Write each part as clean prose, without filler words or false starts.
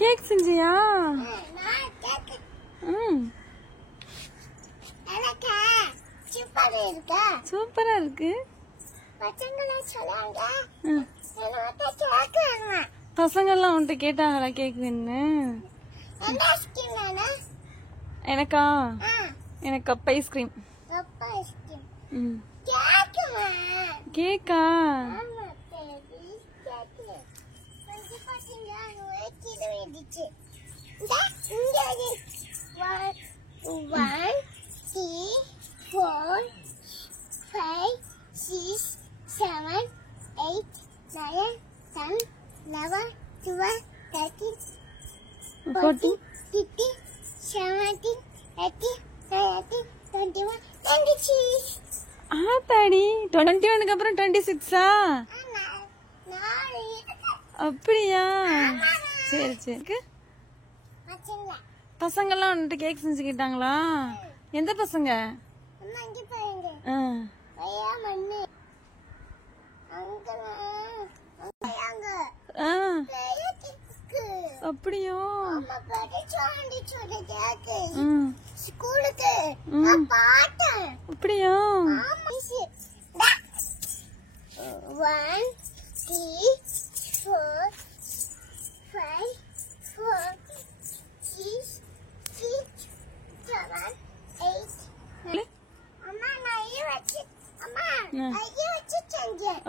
Cake செஞ்சியா? சூப்பரா இருக்கு. பசங்க எல்லாம் உன்கிட்ட கேட்டாங்களா கேக் வேணுன்னு? எனக்கா? எனக்கு கப் ஐஸ்கிரீம். கேக்கா? ஆத்தாடி 21க்கு அப்புறம் 26ஆ? அப்படியா? சரி சரி. பசங்க எல்லாம் உன்கிட்ட கேக் செஞ்சு கேட்டாங்களா? எந்த பசங்க? அப்படியா? அப்படியா?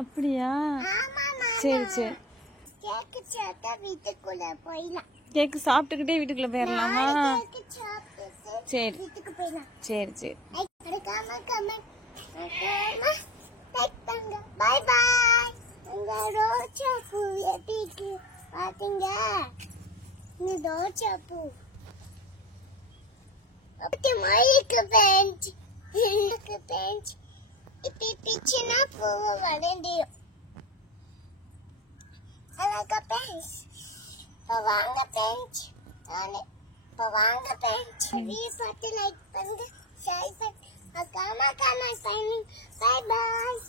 அப்படியா? சரி சரி. கேக்கு சாப்பிட்டுக்கிட்டே வீட்டுக்குள்ள போயிடலாமா? சரி சரி சரி. பாய் பாய். இந்த ரோஜா பூ எப்படி இருக்கு பாத்தீங்க? இந்த ரோஜா பூ அப்படி மழைக்கு பெஞ்ச் இப்படி பிச்சுனா பூவை வளர்ந்துடும். அழகா பெஞ்ச். இப்போ வாங்க பெஞ்ச். வீடியோ பார்த்து லைக் பண்ணுங்க, ஷேர் பண்ணுங்க, கமெண்ட் பண்ணுங்க. பாய் பாய்.